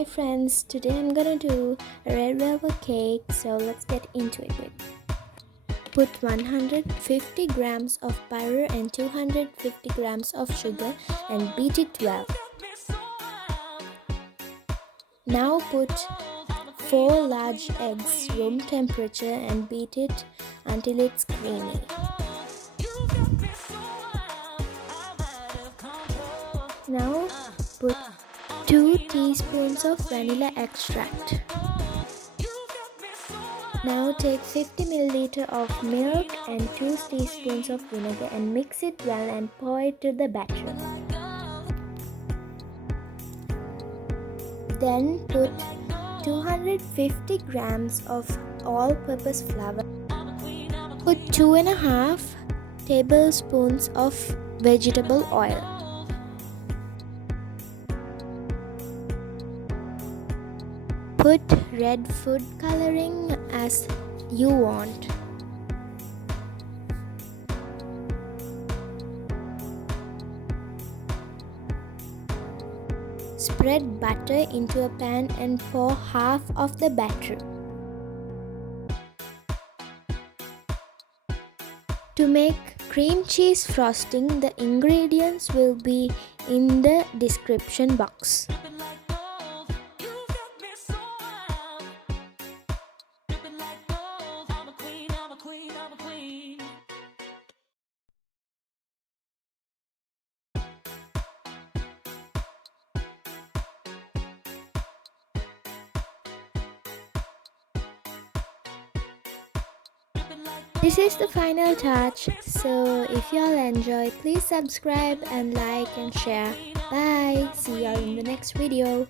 Hi friends, today I'm gonna do a red velvet cake, so let's get into it. Put 150 grams of butter and 250 grams of sugar and beat it well. Now put 4 large eggs room temperature and beat it until it's creamy. Now put 2 teaspoons of vanilla extract. Now take 50 ml of milk and 2 teaspoons of vinegar and mix it well and pour it to the batter. Then put 250 grams of all-purpose flour. Put 2.5 tablespoons of vegetable oil. Put red food coloring as you want. Spread butter into a pan and pour half of the batter. To make cream cheese frosting, the ingredients will be in the description box. This is the final touch, so if y'all enjoy, please subscribe and like and share. Bye! See y'all in the next video.